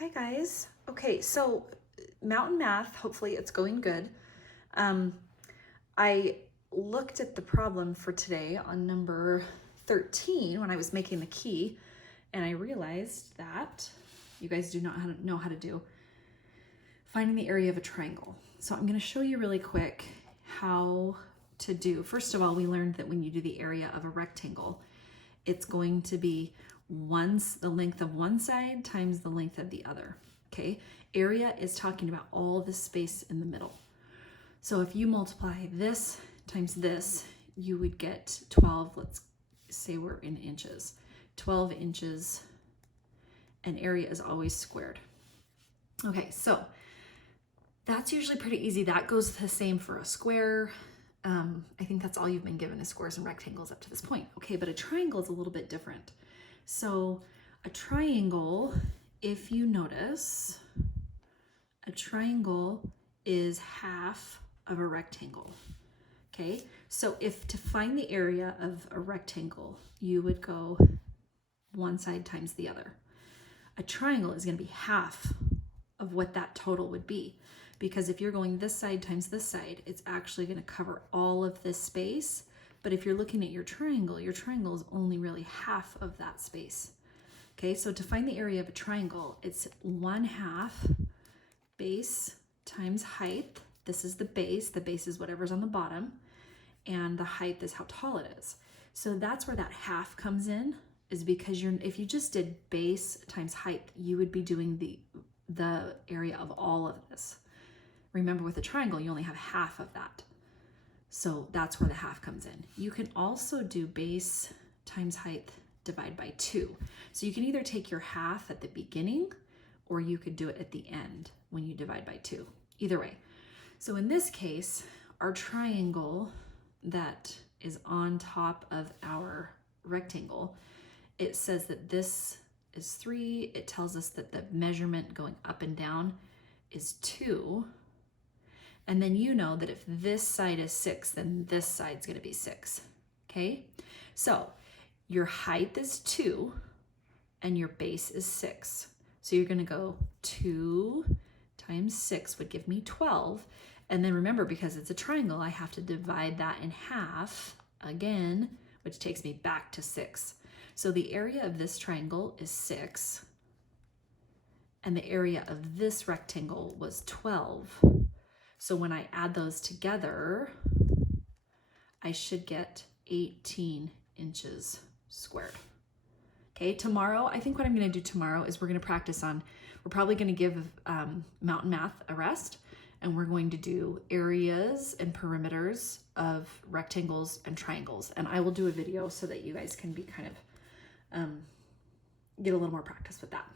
Hi guys. Okay, so mountain math, hopefully it's going good. I looked at the problem for today on number 13 when I was making the key, and I realized that you guys do not know how to do finding the area of a triangle. So I'm going to show you really quick how to do. First of all, we learned that when you do the area of a rectangle, it's going to be the length of one side times the length of the other. Okay, area is talking about all the space in the middle. So if you multiply this times this, you would get 12, let's say we're in inches, 12 inches, and area is always squared. Okay, so that's usually pretty easy. That goes the same for a square. I think that's all you've been given is squares and rectangles up to this point. Okay, but a triangle is a little bit different. So a triangle, if you notice, a triangle is half of a rectangle. Okay, so if to find the area of a rectangle, you would go one side times the other. A triangle is going to be half of what that total would be, because if you're going this side times this side, it's actually going to cover all of this space. But if you're looking at your triangle is only really half of that space. Okay, so to find the area of a triangle, it's 1/2 base times height. This is the base. The base is whatever's on the bottom, and the height is how tall it is. So that's where that half comes in, is because if you just did base times height, you would be doing the area of all of this. Remember, with a triangle, you only have half of that. So that's where the half comes in. You can also do base times height divide by 2. So you can either take your half at the beginning, or you could do it at the end when you divide by 2. Either way. So in this case, our triangle that is on top of our rectangle, it says that this is 3. It tells us that the measurement going up and down is 2. And then you know that if this side is 6, then this side's going to be 6. Okay? So your height is 2 and your base is 6. So you're going to go 2 times 6 would give me 12. And then remember, because it's a triangle, I have to divide that in half again, which takes me back to 6. So the area of this triangle is 6. And the area of this rectangle was 12. So when I add those together, I should get 18 inches squared. Okay, tomorrow, I think what I'm going to do tomorrow is we're probably going to give mountain math a rest, and we're going to do areas and perimeters of rectangles and triangles. And I will do a video so that you guys can be kind of get a little more practice with that.